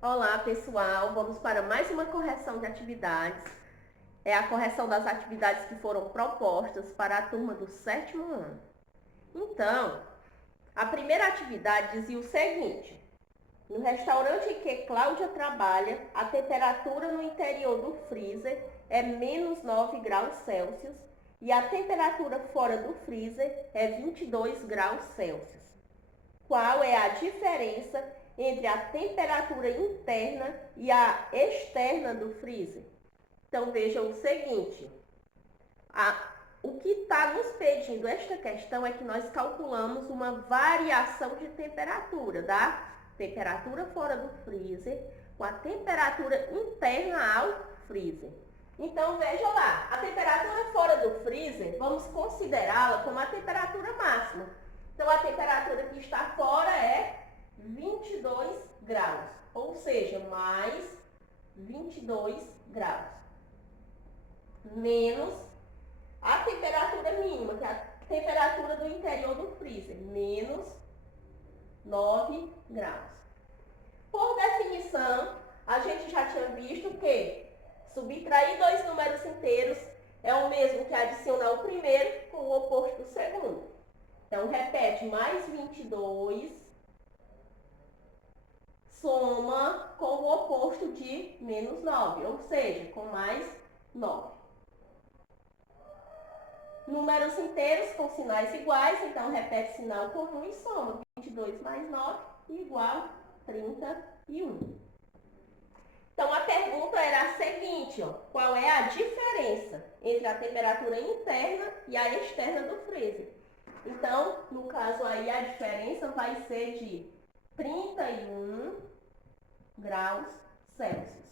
Olá, pessoal. Vamos para mais uma correção de atividades. É a correção das atividades que foram propostas para a turma do sétimo ano. Então, a primeira atividade dizia o seguinte: no restaurante em que Cláudia trabalha, a temperatura no interior do freezer é menos 9 graus Celsius e a temperatura fora do freezer é 22 graus Celsius. Qual é a diferença entre a temperatura interna e a externa do freezer? Então vejam o seguinte, o que está nos pedindo esta questão é que nós calculamos uma variação de temperatura, da temperatura fora do freezer com a temperatura interna ao freezer. Então veja lá, a temperatura fora do freezer, vamos considerá-la como a temperatura máxima. Então a temperatura que está fora é 22 graus, ou seja, mais 22 graus, menos a temperatura mínima, que é a temperatura do interior do freezer, menos 9 graus. Por definição, a gente já tinha visto que subtrair dois números inteiros é o mesmo que adicionar o primeiro com o oposto do segundo. Então, repete, mais 22 soma com o oposto de menos 9, ou seja, com mais 9. Números inteiros com sinais iguais, então repete sinal comum e soma. 22 mais 9 igual a 31. Então, a pergunta era a seguinte, ó, qual é a diferença entre a temperatura interna e a externa do freezer? Então, no caso aí, a diferença vai ser de 31 graus Celsius.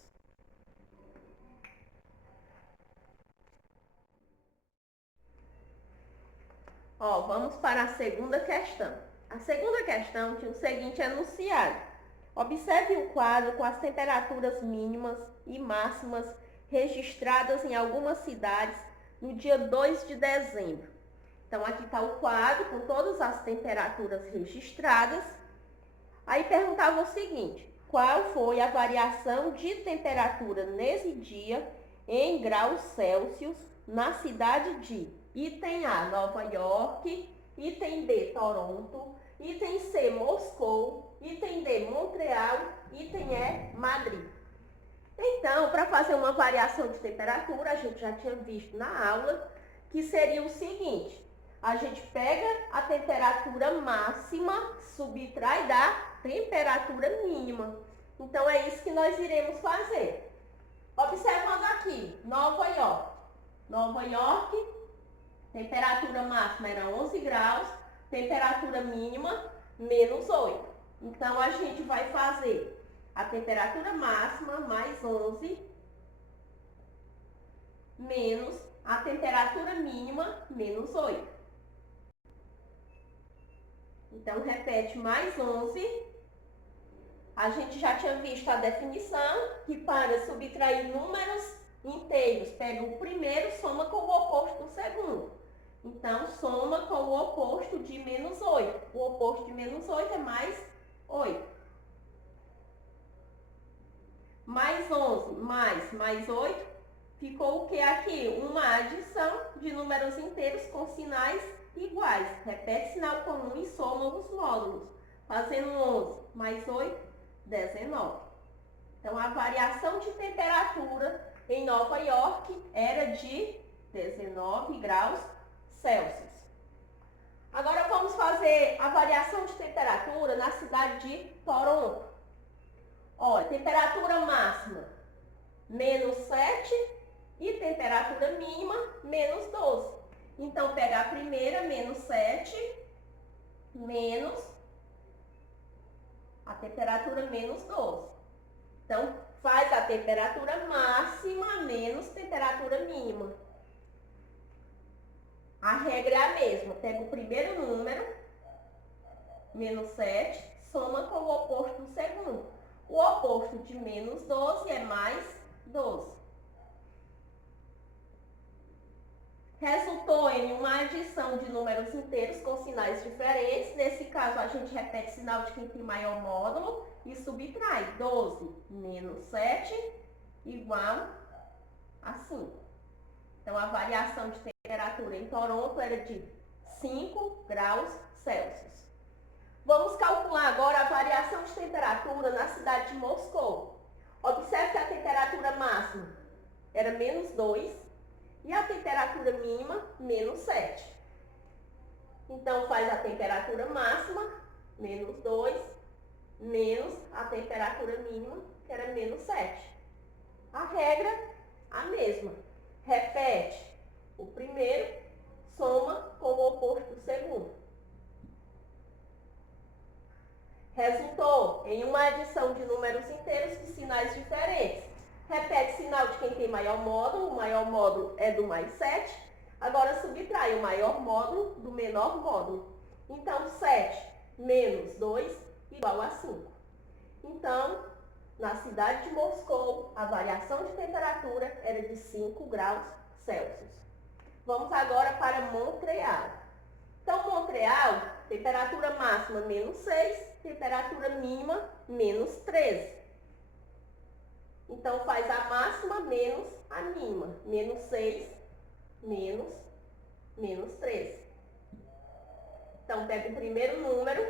Ó, vamos para a segunda questão. A segunda questão tinha o seguinte enunciado. Observe o quadro com as temperaturas mínimas e máximas registradas em algumas cidades no dia 2 de dezembro. Então, aqui está o quadro com todas as temperaturas registradas. Aí perguntava o seguinte: qual foi a variação de temperatura nesse dia em graus Celsius na cidade de item A, Nova York, item B, Toronto, item C, Moscou, item D, Montreal, item E, Madrid. Então, para fazer uma variação de temperatura, a gente já tinha visto na aula que seria o seguinte: a gente pega a temperatura máxima, subtrai da temperatura mínima. Então, é isso que nós iremos fazer. Observando aqui, Nova York. Nova York, temperatura máxima era 11 graus, temperatura mínima menos 8. Então, a gente vai fazer a temperatura máxima mais 11 menos a temperatura mínima menos 8. Então, repete mais 11. A gente já tinha visto a definição, que para subtrair números inteiros, pega o primeiro, soma com o oposto do segundo. Então, soma com o oposto de menos 8. O oposto de menos 8 é mais 8. Mais 11, mais 8, ficou o que aqui? Uma adição de números inteiros com sinais iguais. Repete sinal comum e soma os módulos. Fazendo 11 mais 8, 19. Então, a variação de temperatura em Nova York era de 19 graus Celsius. Agora, vamos fazer a variação de temperatura na cidade de Toronto. Olha, temperatura máxima, menos 7 e temperatura mínima, menos 12. Então, pega a primeira, menos 7, menos a temperatura menos 12. Então, faz a temperatura máxima menos temperatura mínima. A regra é a mesma. Pega o primeiro número, menos 7, soma com o oposto do segundo. O oposto de menos 12 é mais 12. Resultou em uma adição de números inteiros com sinais diferentes. Nesse caso, a gente repete sinal de quem tem maior módulo e subtrai. 12 menos 7 igual a 5. Então, a variação de temperatura em Toronto era de 5 graus Celsius. Vamos calcular agora a variação de temperatura na cidade de Moscou. Observe que a temperatura máxima era menos 2 e a temperatura mínima menos 7. Então, faz a temperatura máxima, menos 2, menos a temperatura mínima, que era menos 7. A regra, a mesma. Repete o primeiro, soma com o oposto do segundo. Resultou em uma adição de números inteiros de sinais diferentes. Repete o sinal de quem tem maior módulo, o maior módulo é do mais 7. Agora subtrai o maior módulo do menor módulo. Então, 7 menos 2 igual a 5. Então, na cidade de Moscou, a variação de temperatura era de 5 graus Celsius. Vamos agora para Montreal. Então, Montreal, temperatura máxima menos 6, temperatura mínima menos 13. Então, faz a máxima menos a mínima. Menos 6, menos 13. Então, pega o primeiro número,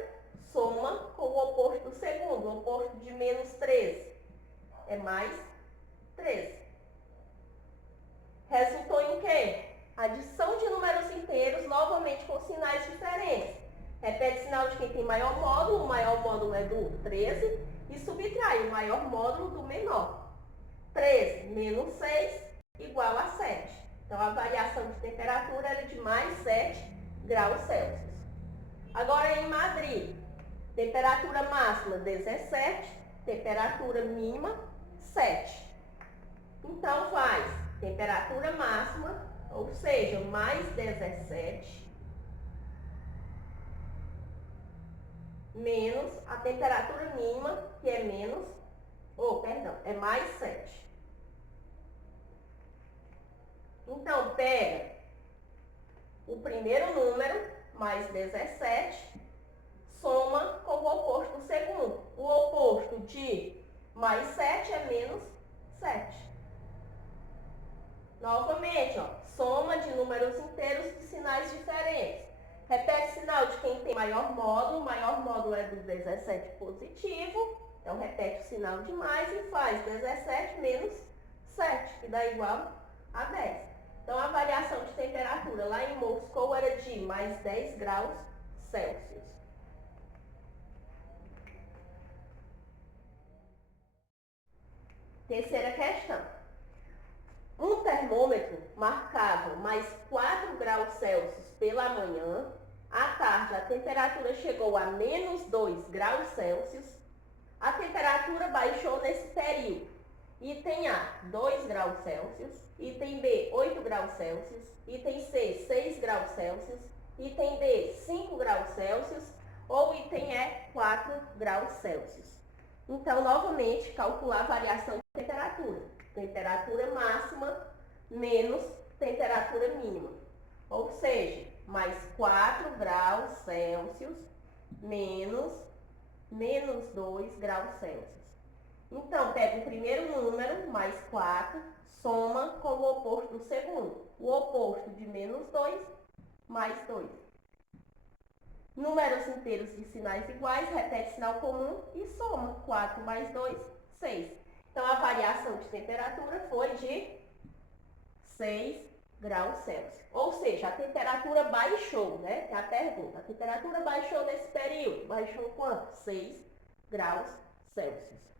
soma com o oposto do segundo. O oposto de menos 13 é mais 13. Resultou em quê? Adição de números inteiros, novamente com sinais diferentes. Repete o sinal de quem tem maior módulo, o maior módulo é do 13, e subtrai o maior módulo do menor. 13 menos 6 igual a 7. Então, a variação de temperatura é de mais 7 graus Celsius. Agora, em Madrid, temperatura máxima 17, temperatura mínima 7. Então, faz temperatura máxima, ou seja, mais 17, menos a temperatura mínima, que é é mais 7. Então, pega o primeiro número, mais 17, soma com o oposto do segundo. O oposto de mais 7 é menos 7. Novamente, soma de números inteiros de sinais diferentes. Repete o sinal de quem tem maior módulo. O maior módulo é do 17 positivo. Então, repete o sinal de mais e faz 17 menos 7, que dá igual a 10. Então, a variação de temperatura lá em Moscou era de mais 10 graus Celsius. Terceira questão. Um termômetro marcava mais 4 graus Celsius pela manhã. À tarde, a temperatura chegou a menos 2 graus Celsius. A temperatura baixou nesse período. Item A, 2 graus Celsius. Item B, 8 graus Celsius. Item C, 6 graus Celsius. Item D, 5 graus Celsius. Ou item E, 4 graus Celsius. Então, novamente, calcular a variação de temperatura. Temperatura máxima menos temperatura mínima. Ou seja, mais 4 graus Celsius menos 2 graus Celsius. Então, pega o primeiro número, mais 4, soma com o oposto do segundo. O oposto de menos 2, mais 2. Números inteiros de sinais iguais, repete sinal comum e soma. 4 mais 2, 6. Então, a variação de temperatura foi de 6 graus Celsius. Ou seja, a temperatura baixou, né? É a pergunta. A temperatura baixou nesse período. Baixou quanto? 6 graus Celsius.